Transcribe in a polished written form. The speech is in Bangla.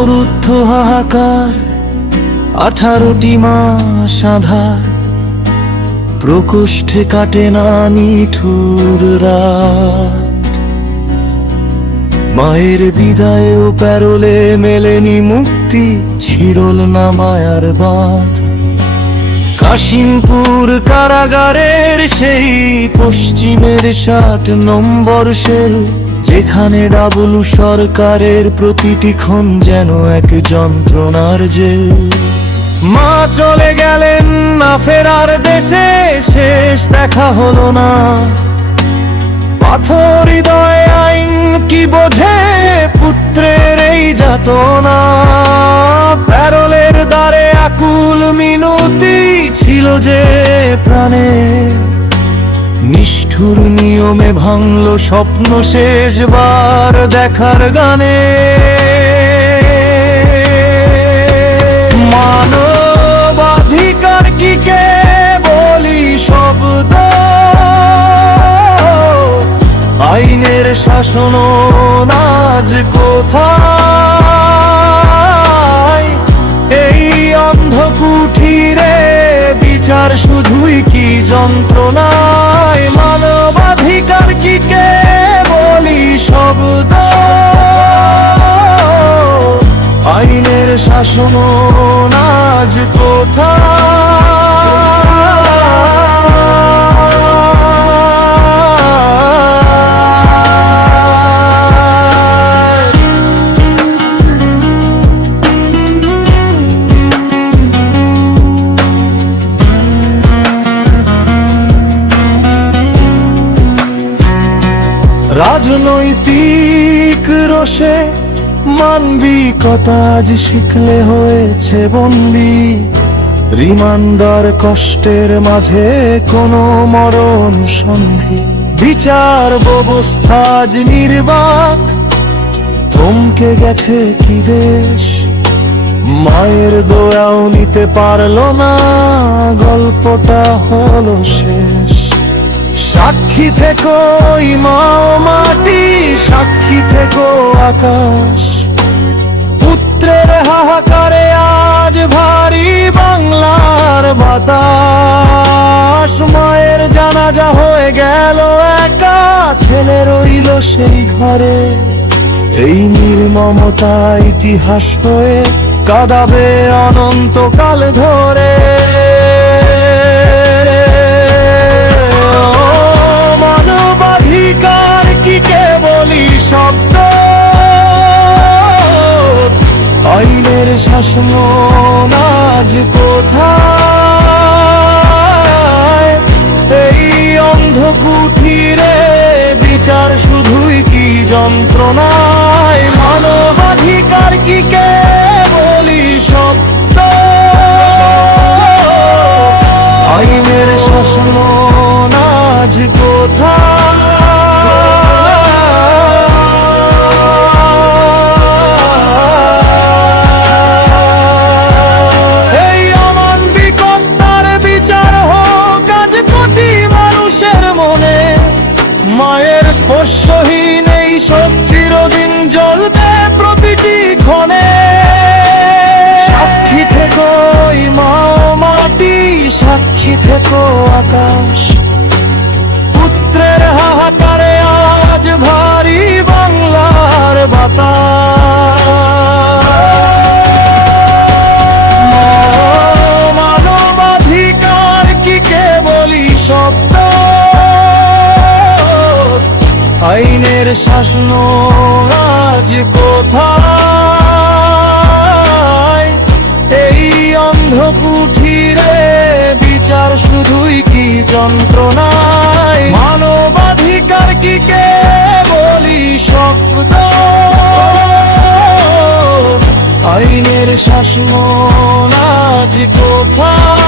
অবরুদ্ধ হাহাকার, 18টি মাস আঁধার, প্রকোষ্ঠে কাটে না নিঠুর রাত। মায়ের বিদায়েও প্যারোলে মেলেনি মুক্তি, ছিড়ল না মায়ার বাঁধ। কাশিমপুর কারাগারের সেই পশ্চিমের 60 নম্বর সেল, যেখানে ডাবলু সরকারের প্রতিটি ক্ষণ যেন এক যন্ত্রণার জেল। মা চলে গেলেন না ফেরার দেশে, শেষ দেখা হলো না। পাথর হৃদয় আইন কি বোঝে পুত্রের এই যাতনা। প্যারোলের দ্বারে আকুল মিনতি ছিল যে প্রাণে, নিষ্ঠুর নিয়মে ভাঙল স্বপ্ন শেষবার দেখার গানে। মানবাধিকার কি কে বলি শব্দ, আইনের শাসন আজ কোথায়? এই অন্ধ কুঠিরে বিচার শুধুই কি যন্ত্রণায়? মানবাধিকার কি কে বলি শব্দ, আইনের শাসন আজ কোথায়? রাজনৈতিক রোষে মানবিকতা আজ শিখলে হয়েছে বন্দী। রিমান্ডার কষ্টের মাঝে কোনো মরণ সন্ধি। বিচার ব্যবস্থা আজ নির্বাক, থমকে গেছে কি দেশ। মায়ের দয়াও নিতে পারলো না, গল্পটা হলো শেষ। সাক্ষী থেকো মা মাটি, সাক্ষী থেকো আকাশ। পুত্রের হাহাকারে আজ ভারী বাংলার বাতাস। মায়ের জানাজা হয়ে গেল একা, ছেলে রইল সেই ঘরে। এই নির্মমতা ইতিহাস হয়ে কাঁদাবে অনন্তকাল ধরে। মানবাধিকার কি কে বলি শব্দ, আইনের শাসন আজ কোথায়? এই অন্ধ কুঠিরে বিচার শুধুই কি যন্ত্রণায়? মানবাধিকার কি কে বলি শব্দ, আইনের শাসন আজ কোথায়? এই অমানবিকতার বিচার হোক আজ কোটি মানুষের মনে। মায়ের স্পর্শহীন এই সব চিরদিন জ্বলবে প্রতিটি ক্ষণে। সাক্ষী থেকো মা মাটি, সাক্ষী থেকো আকাশ। পুত্রের হাহাকারে আজ ভারী বাংলার বাতাস। মানবাধিকার কি কে বলি শব্দ, আইনের শাসন আজ কোথায়? এই অন্ধ কুঠিরে বিচার শুধুই কি যন্ত্রণায়? মানবাধিকার কি কে বলি শব্দ, আইনের শাসন আজ কোথায়?